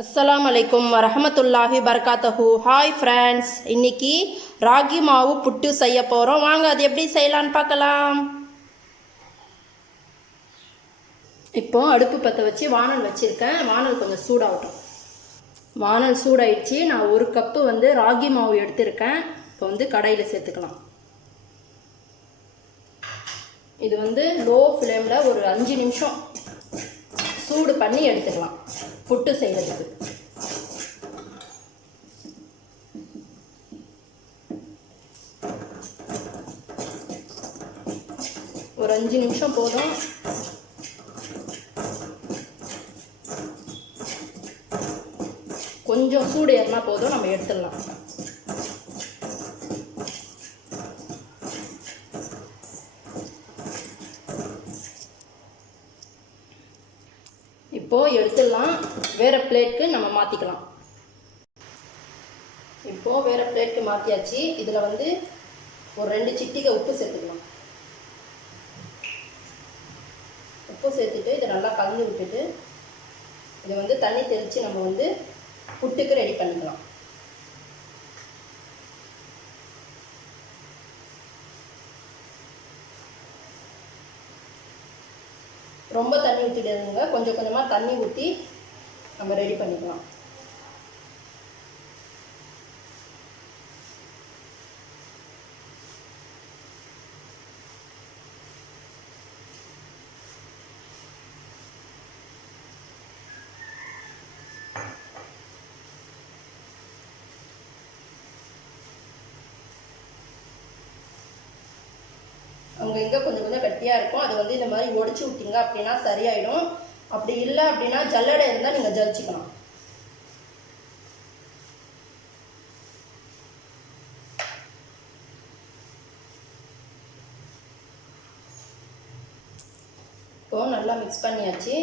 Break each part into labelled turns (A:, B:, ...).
A: அஸ்லாம் அலைக்கும் வரஹமத்துல்லாஹி பரகாத்தஹு. ஹாய் ஃப்ரெண்ட்ஸ் இன்னைக்கு ராகி மாவு புட்டு செய்ய போகிறோம் வாங்க அது எப்படி செய்யலான்னு பார்க்கலாம். இப்போ அடுப்பு பற்ற வச்சு வானல் வச்சுருக்கேன். வானல் கொஞ்சம் சூடாகட்டும். வானல் சூடாயிடுச்சு. நான் ஒரு கப்பு வந்து ராகி மாவு எடுத்திருக்கேன். இப்போ வந்து கடையில் சேர்த்துக்கலாம். இது வந்து லோ ஃப்ளேமில் ஒரு அஞ்சு நிமிஷம் சூடு பண்ணி எடுத்துக்கலாம். புட்டு செய்கிறதுக்கு ஒரு அஞ்சு நிமிஷம் போதும். கொஞ்சம் சூடு ஏறினா போதும் நம்ம எடுத்துடலாம். இப்போது எடுத்துடலாம். வேறு பிளேட்க்கு நம்ம மாற்றிக்கலாம் இப்போது வேறு பிளேட்க்கு மாற்றியாச்சு இதில் வந்து ஒரு ரெண்டு சிட்டிகை உப்பு சேர்த்துக்கலாம். உப்பு சேர்த்துட்டு இதை நல்லா கலந்து விட்டுட்டு இதை வந்து தண்ணி தெளித்து நம்ம வந்து புட்டுக்கு ரெடி பண்ணிக்கலாம். ரொம்ப தண்ணி ஊற்றிடுங்க கொஞ்சம் கொஞ்சமாக தண்ணி ஊற்றி நம்ம ரெடி பண்ணிக்கலாம். அங்கே எங்கே கொஞ்சம் கொஞ்சம் கட்டியாக இருக்கும் அது வந்து இந்த மாதிரி ஒடிச்சு விட்டீங்க அப்படின்னா சரியாயிடும். அப்படி இல்லை அப்படின்னா ஜல்லடை இருந்தால் நீங்கள் ஜலிச்சிக்கலாம். இப்போ நல்லா மிக்ஸ் பண்ணியாச்சு.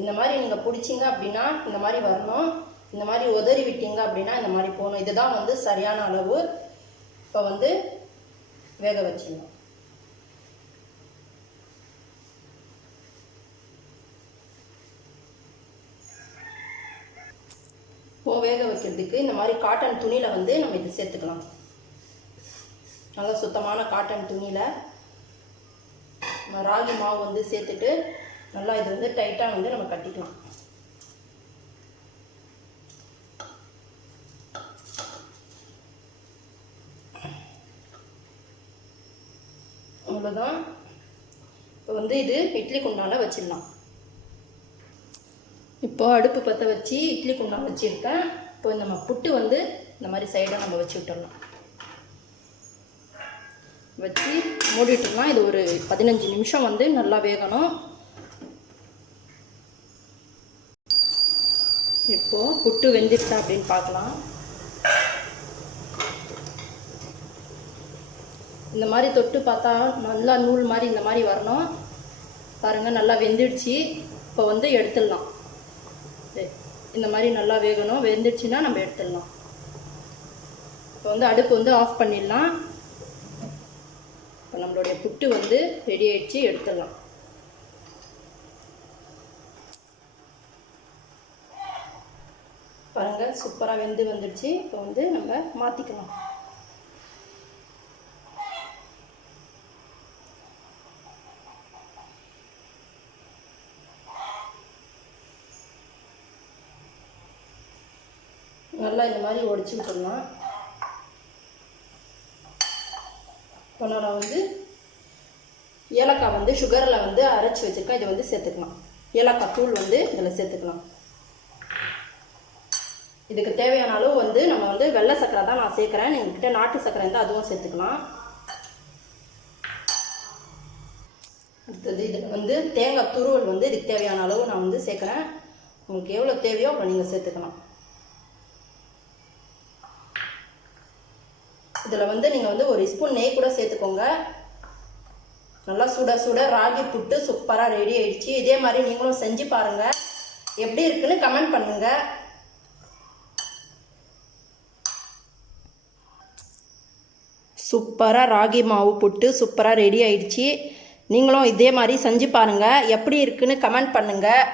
A: இந்த மாதிரி நீங்கள் பிடிச்சிங்க அப்படின்னா இந்த மாதிரி வரணும். இந்த மாதிரி உதறி விட்டீங்க அப்படின்னா இந்த மாதிரி போகணும். இதுதான் வந்து சரியான அளவு. இப்போ வந்து வேக வச்சிடணும். வேக வைக்கிறதுக்கு இந்த மாதிரி காட்டன் துணியில் வந்து நம்ம இது சேர்த்துக்கலாம். நல்லா சுத்தமான காட்டன் துணியில் நம்ம ராகி மாவு வந்து சேர்த்துட்டு நல்லா இது வந்து டைட்டாக வந்து நம்ம கட்டிக்கலாம். அவ்வளோதான் இப்போ வந்து இது இட்லி குண்டால வச்சிடலாம். இப்போ அடுப்பு பற்ற வச்சு இட்லி குண்டான் வச்சுருக்கேன். இப்போ நம்ம புட்டு வந்து இந்த மாதிரி சைடாக நம்ம வச்சு விட்டுடலாம் வச்சு மூடிட்டுலாம் இது ஒரு பதினஞ்சு நிமிஷம் வந்து நல்லா வேகணும். இப்போது புட்டு வெந்துருச்சா அப்படின்னு பார்க்கலாம். இந்த மாதிரி தொட்டு பார்த்தா நல்லா நூல் மாதிரி இந்த மாதிரி வரணும். பாருங்கள் நல்லா வெந்துடுச்சு. இப்போ வந்து எடுத்துடலாம். இந்த மாதிரி நல்லா வேகணும். வெந்துடுச்சுன்னா நம்ம எடுத்துடலாம். இப்போ வந்து அடுப்பு வந்து ஆஃப் பண்ணிடலாம். இப்போ நம்மளுடைய புட்டு வந்து ரெடி ஆகிடுச்சு எடுத்துடலாம். பாருங்கள் சூப்பராக வெந்து வந்துடுச்சு. இப்போ வந்து நம்ம மாற்றிக்கலாம் நல்லா இந்த மாதிரி உடச்சி விட்டுடலாம். இப்போ நான் வந்து ஏலக்காய் வந்து சுகரில் வந்து அரைச்சி வச்சுருக்கேன். இதை வந்து சேர்த்துக்கலாம். ஏலக்காய் தூள் வந்து இதில் சேர்த்துக்கலாம். இதுக்கு தேவையான அளவு வந்து நம்ம வந்து வெள்ளை சக்கரை தான் நான் சேர்க்குறேன். எங்ககிட்ட நாட்டு சக்கரை இருந்தால் அதுவும் சேர்த்துக்கலாம். அடுத்தது இதில் வந்து தேங்காய் துருவல் வந்து இதுக்கு தேவையான அளவு நான் வந்து சேர்க்குறேன். உங்களுக்கு எவ்வளோ தேவையோ அவ்வளோ நீங்கள் சேர்த்துக்கலாம். இதில் வந்து நீங்கள் வந்து ஒரு ஸ்பூன் நெய் கூட சேர்த்துக்கோங்க. நல்லா சுட சுட ராகி புட்டு சூப்பராக ரெடி ஆகிடுச்சு இதே மாதிரி நீங்களும் செஞ்சு பாருங்கள் எப்படி இருக்குன்னு கமெண்ட் பண்ணுங்கள் சூப்பராக ராகி மாவு புட்டு சூப்பராக ரெடி ஆயிடுச்சு. நீங்களும் இதே மாதிரி செஞ்சு பாருங்கள் எப்படி இருக்குன்னு கமெண்ட் பண்ணுங்கள்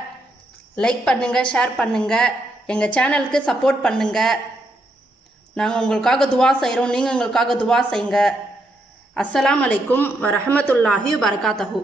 A: லைக் பண்ணுங்கள் ஷேர் பண்ணுங்கள் எங்கள் சேனலுக்கு சப்போர்ட் பண்ணுங்கள் நாங்கள் உங்களுக்காக துவா செய்கிறோம் நீங்கள் எங்களுக்காக துவா செய்யுங்க அஸ்லாம் அலைக்கும் வரஹமத்துல்லாஹி வரகாத்தஹூ